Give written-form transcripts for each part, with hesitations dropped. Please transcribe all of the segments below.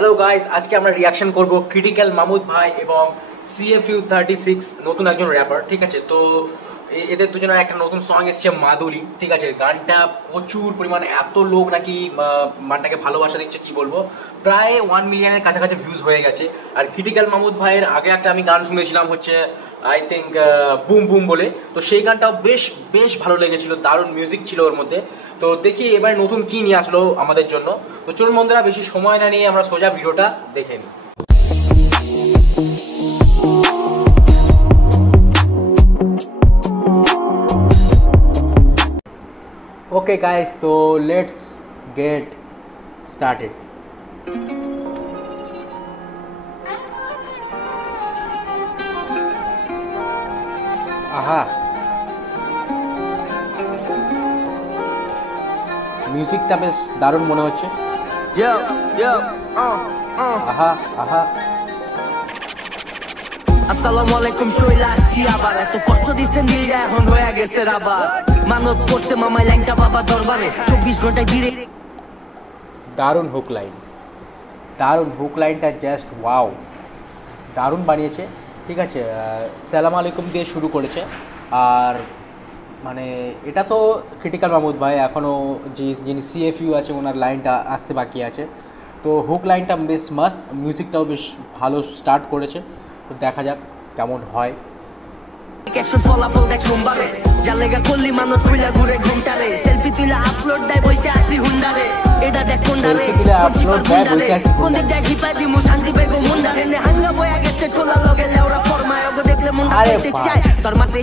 Hello guys, আজকে আমরা reaction করব ক্রিটিক্যাল মামুদ ভাই এবং CFU36 নতুন একজন র্যাপার। ঠিক আছে, তো এদের দুজনের একটা নতুন সং এসছে মাদুলি। ঠিক আছে, গানটা প্রচুর পরিমাণে এত লোক নাকি গানটাকে ভালোবাসা দিচ্ছে, কি বলবো, প্রায় 1 মিলিয়নের কাছাকাছি ভিউজ হয়ে গেছে। আর ক্রিটিক্যাল মামুদ ভাইয়ের আগে একটা আমি গান শুনেছিলাম, হচ্ছে আই থিঙ্ক বুম বুম বলে, তো সেই গানটাও বেশ বেশ ভালো লেগেছিল, দারুণ মিউজিক ছিল ওর মধ্যে। তো দেখি এবার নতুন কি নিয়ে আসলো আমাদের জন্য। তো চলুন বন্ধুরা, বেশি সময় না নিয়ে আমরা সোজা ভিডিওটা দেখে নিই। ওকে গাইস, তো লেটস গেট স্টার্টেড। আহা, মিউজিকটা বেশ দারুণ মনে হচ্ছে। আহা আহা, আসসালামু আলাইকুম, চলে আসছি আবার। এত কষ্ট দিচ্ছেন দিলে এখন হয়ে গেছে রাবার। মানত করতে মামাই ল্যাংটা বাবা দরবারে 24 ঘন্টায় দিরে। দারুণ হুক লাইন, দারুণ হুক লাইনটা, জাস্ট ওয়াও, দারুণ বানিয়েছে। ঠিক আছে, সালাম আলাইকুম দিয়ে শুরু করেছে। আর মানে এটা তো ক্রিটিক্যাল মামুদ ভাই, এখনও যিনি CFU আছে ওনার লাইনটা আসতে বাকি আছে। তো হুক লাইনটা বেশ মাস্ট, মিউজিকটাও বেশ ভালো স্টার্ট করেছে। তো দেখা যাক কেমন হয়। অ্যাকশন ফলাফল দেখ সোমবারে, যা লেগা করলি মানত কইলা ঘুরে ঘন্টারে। সেলফি তুইলা আপলোড দেয় বসে আসি হুন্ডারে। এটা দেখ কোন্ডারে কোন দিক দেখ হিপাই দিমু শান্তি পাইবো মুন্ডারে। নে হাঙ্গা বয়া গেছে টোলা লগে লেওরা ফরমায় ওগো দেখলে মুন্ডা দেখতে চাই তোর মাতে।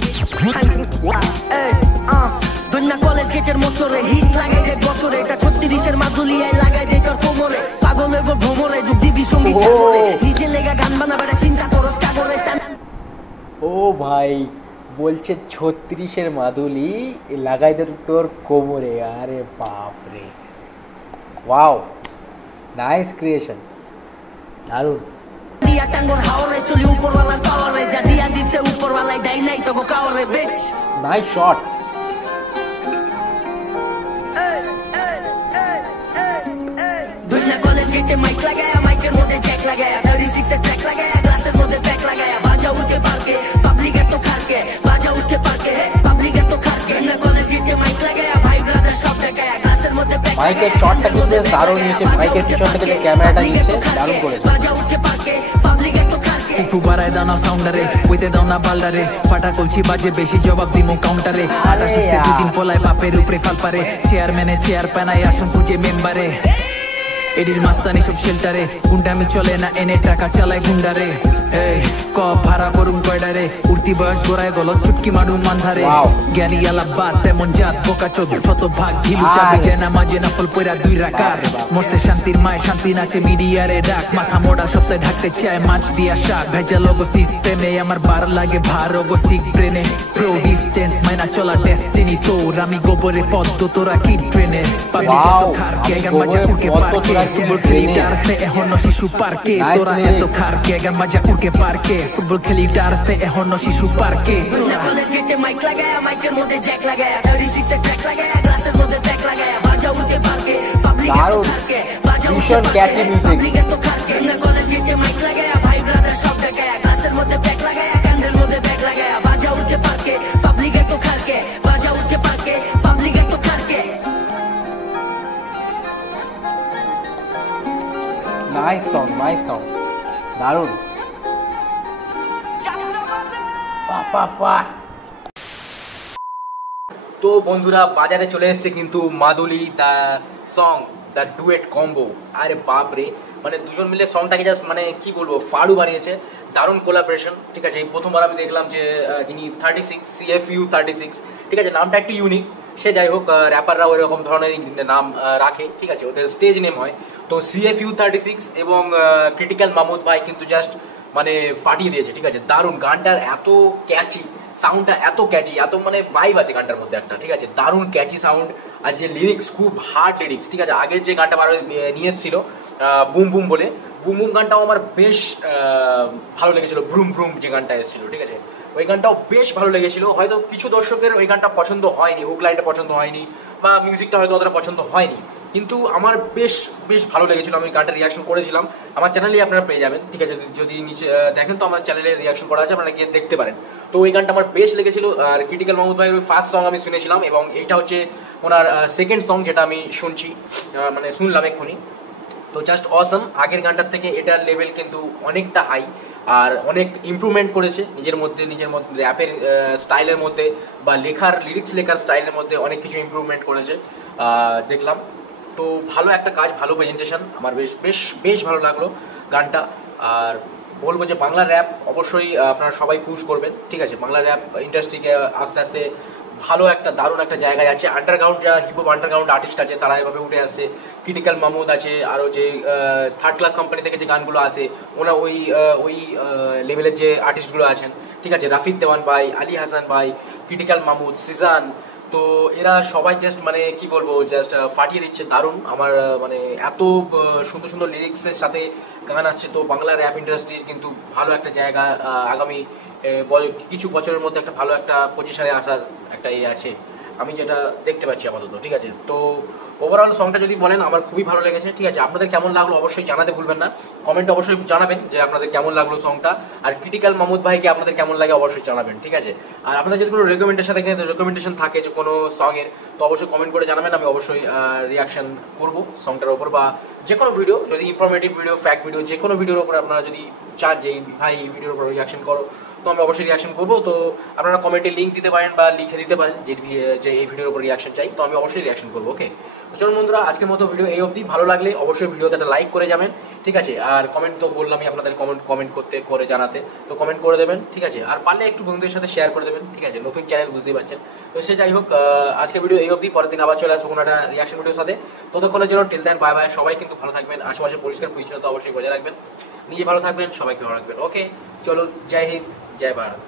দুনিয়া কলেজ গেটের মোচরে হিট লাগাই দেখ বছরে। এটা 36-এর মাদুলিয়ায় লাগাই দেয় তোর কোমরে। পাগল হইব ভ্রমরে যুগ দিবি সঙ্গীত সাগরে। নিজে লেগা গান বানাবে চিন্তা করো কাগরে। ও ভাই বলছে 36-এর মাদুলি লাগাই দে তোর কোমরে। আরে বাপ রে, ওয়াও, নাইস ক্রিয়েশন, দারুণ। দিয়া টাঙ্গর হাওরে চলি উপরওয়ালার পাওয়ারে। যা দিয়া দিছে উপরওয়ালাই দাই নাই তো কাওরে বিচ। Nice shot. দুনিয়া কলেজ গেটে মাইক লাগায়া, মাইকের মধ্যে জ্যাক লাগায়া, 36 এর ট্র্যাক লাগায়া, গ্লাসের মধ্যে প্যাক লাগায়া, বাজা উঠে পার্কে পাবলিক এত খারকে, বাজা উঠে পার্কে পাবলিক এত খারকে। দুনিয়া কলেজ গেটে মাইক লাগায়া, ভাই ব্রাদার সব দেখায়া, গ্লাসের মধ্যে প্যাক লাগায়া। মাইকের শটটা কিন্তু দারুণ নিয়েছে, মাইকের পিছন থেকে যে ক্যামেরাটা নিচ্ছে দারুণ করেছে। বাজা উঠে পার্কে পাবলিক এত খারকে। ফুফু বাড়ায় দাও না সাউন্ডারে, কইতে দাও না বাল্ডারে। ফাটা কলছি বাজে বেশি জবাব দিমো কাউন্টারে। আটা শিখছে 2 দিন পলায় বাপের উপরে ফাল পারে। চেয়ারম্যানে চেয়ার পানায় আসন খুঁজে মেম্বারে। এডির মাস্তানি সব শেল্টারে, গুন্ডামি চলে না এনে টাকা চালায় গুন্ডারে। এই ক ভাড়া করুম কয়ডারে, উঠতি বয়স গোড়ায় গলত চুটকি মারুম মান্ধারে। জ্ঞানী আলাপ বাদ তেমন জাত বোকা চোদ শত ভাগ ঘিলু চাবি যায় না মাঝে নফল পয়রা 2 রাকার। মস্তে শান্তির মায় শান্তি নাচে মিডিয়ারে ডাক। মাথা মোড়া সপ্তাহে ঢাকতে চায় মাছ দিয়া শাক। ভেজা লোগো সিস্টেমে আমার বার লাগে ভার ওগো সিক ব্রেনে। প্রো ডিস্টেন্স মাইনা চলা ডেস্টিনি তোর। আমি গোবরে পদ্ম তোরা কি ট্রেনে। পাবলিক এত খারকে গান মাজা উড়কে পার্কে। ফুটবল খেলি টার্ফে এখনো শিশু পার্কে। তোরা এত খারকে গান মাজা উড়কে পার্কে। ফুটবল খেলি টার্ফে এখনো শিশু পার্কে। দুনিয়া কলেজ গেটে মাইক লাগায়া, মাইকের মধ্যে জ্যাক লাগায়া, 36 এর ট্র্যাক লাগায়া, গ্লাসের মধ্যে প্যাক লাগায়া, বাজা উঠে পার্কে পাবলিক এত খারকে, বাজা উঠে পার্কে পাবলিক এত খারকে। দুনিয়া কলেজ গেটে মাইক লাগায়া, ভাই ব্রাদার সব দেখায়া, গ্লাসের মধ্যে প্যাক লাগায়া, কান্দের মধ্যে ব্যাগ লাগায়া, বাজা উঠে পার্কে পাবলিক এত খারকে, বাজা উঠে পার্কে পাবলিক এত খারকে। নাইস সং, নাইস সং, দারুণ। তো বন্ধুরা, বাজারে চলে এসেছে কিন্তু Maduli the song, the duet combo. আরে বাপ রে, মানে দুজন মিলে সংটাকে জাস্ট মানে কি বলবো, ফাড়ু বানিয়েছে, দারুণ কোলাবোরেশন। ঠিক আছে, এই প্রথমবার আমি দেখলাম যে যিনি 36 CFU36, ঠিক আছে, নামটা একটু ইউনিক। সে যাই হোক, র্যাপাররা ওই রকম ধরনের নাম রাখে, ঠিক আছে, ওদের স্টেজ নেম হয়। তো CFU36 এবং ক্রিটিক্যাল মামুদ ভাই কিন্তু জাস্ট মানে ফাটিয়ে দিয়েছে। ঠিক আছে, দারুণ, গানটার এত ক্যাচি সাউন্ডটা, এত ক্যাচি, এত মানে ভাইব আছে গানটার মধ্যে একটা। ঠিক আছে, দারুণ ক্যাচি সাউন্ড। আর যে লিরিক্স, খুব হার্ড লিরিক্স। ঠিক আছে, আগের যে গানটা নিয়ে এসেছিল বুম বুম বলে, বুম বুম গানটাও আমার বেশ ভালো লেগেছিল। ব্রুম ব্রুম যে গানটা এসেছিল, ঠিক আছে, ওই গানটাও বেশ ভালো লেগেছিল। হয়তো কিছু দর্শকের ওই গানটা পছন্দ হয়নি, হুক লাইনটা পছন্দ হয়নি বা মিউজিকটা হয়তো অতটা পছন্দ হয়নি, কিন্তু আমার বেশ বেশ ভালো লেগেছিল। আমি গানটা রিয়াকশন করেছিলাম, আমার চ্যানেলেই আপনারা পেয়ে যাবেন, ঠিক আছে? যদি নিচে দেখেন তো আমার চ্যানেলে রিয়াকশন করা আছে, আপনারা গিয়ে দেখতে পারেন। তো ওই গানটা আমার বেশ লেগেছিল। আর ক্রিটিক্যাল মাহমুদ ভাইয়ের ফার্স্ট সং আমি শুনেছিলাম, এবং এইটা হচ্ছে ওনার সেকেন্ড সং যেটা আমি শুনছি, মানে শুনলাম এক্ষুনি। তো জাস্ট অসম। আগের গানটার থেকে এটার লেভেল কিন্তু অনেকটা হাই, আর অনেক ইমপ্রুভমেন্ট করেছে নিজের মধ্যে র্যাপের স্টাইলের মধ্যে বা লিরিক্স লেখার স্টাইলের মধ্যে অনেক কিছু ইমপ্রুভমেন্ট করেছে দেখলাম। তো ভালো একটা কাজ, ভালো প্রেজেন্টেশন, আমার বেশ বেশ বেশ ভালো লাগলো গানটা। আর বলবো যে বাংলা র্যাপ অবশ্যই আপনারা সবাই পুশ করবেন, ঠিক আছে? বাংলা র্যাপ ইন্ডাস্ট্রিকে আস্তে আস্তে ভালো একটা দারুণ একটা জায়গায় আছে। আন্ডারগ্রাউন্ড যা হিপহপ আন্ডারগ্রাউন্ড আর্টিস্ট আছে তারা এভাবে উঠে আসছে। ক্রিটিক্যাল মাহমুদ আছে, আরও যে থার্ড ক্লাস কোম্পানি থেকে যে গানগুলো আছে ওরা ওই লেভেলের যে আর্টিস্টগুলো আছেন, ঠিক আছে? রাফিদ দেওয়ান ভাই, আলী হাসান ভাই, ক্রিটিক্যাল মাহমুদ, সিজান, তো এরা সবাই জাস্ট মানে কি বলবো, জাস্ট ফাটিয়ে দিচ্ছে, দারুণ। আমার মানে এত সুন্দর সুন্দর লিরিক্সের সাথে গান আসছে, তো বাংলা র্যাপ ইন্ডাস্ট্রির কিন্তু ভালো একটা জায়গা আগামী কিছু বছরের মধ্যে একটা ভালো একটা পজিশনে আসার একটা আছে, আমি যেটা দেখতে পাচ্ছি আপাতত, ঠিক আছে? তো ওভারঅল সংটা যদি বলেন আমার খুবই ভালো লেগেছে, ঠিক আছে? আপনাদের কেমন লাগলো অবশ্যই জানাতে ভুলবেন না, কমেন্টে অবশ্যই জানাবেন যে আপনাদের কেমন লাগলো সংটা। আর ক্রিটিক্যাল মাহমুদ ভাইকে আপনাদের কেমন লাগে অবশ্যই জানাবেন, ঠিক আছে? আর আপনাদের যদি কোনো রেকমেন্ডেশন থাকে যে কোনো সঙের, তো অবশ্যই কমেন্ট করে জানাবেন, আমি অবশ্যই রিয়াকশন করবো সংটার ওপর, বা যে কোনো ভিডিও, যদি ইনফরমেটিভ ভিডিও, ফ্যাক্ট ভিডিও, যে কোনো ভিডিওর উপর আপনারা যদি চান যে ভাই এই ভিডিওর উপর রিয়াকশন করো, তো আমি অবশ্যই রিয়াকশন করবো। তো আপনারা কমেন্টে লিঙ্ক দিতে পারেন বা লিখে দিতে পারেন যে এই ভিডিওর উপর রিয়াকশন চাই, তো আমি অবশ্যই রিয়াকশন করবো। ওকে, তো চলুন বন্ধুরা, আজকের মতো ভিডিও এই অবধি। ভালো লাগলে অবশ্যই ভিডিওতে একটা লাইক করে যাবেন, ঠিক আছে? আর কমেন্ট তো বললামই আপনাদের কমেন্ট করে জানাতে, তো কমেন্ট করে দেবেন, ঠিক আছে? আর পারলে একটু বন্ধুদের সাথে শেয়ার করে দেবেন, ঠিক আছে? নতুন চ্যানেল, বুঝতেই পারছেন। তো সে যাই হোক, আজকের ভিডিও এই অবধি, পরের দিন আবার চলে আসবো কোনো একটা রিয়াকশন ভিডিওর সাথে। ততক্ষণের জন্য টিল দেন, বাই বাই। সবাই কিন্তু ভালো থাকবেন, আশেপাশে পরিষ্কার পরিচ্ছন্নতা অবশ্যই বজায় রাখবেন, নিজে ভালো থাকবেন, সবাইকে ভালো রাখবেন। ওকে, চলুন, জয় হিন্দ, জয় ভারত।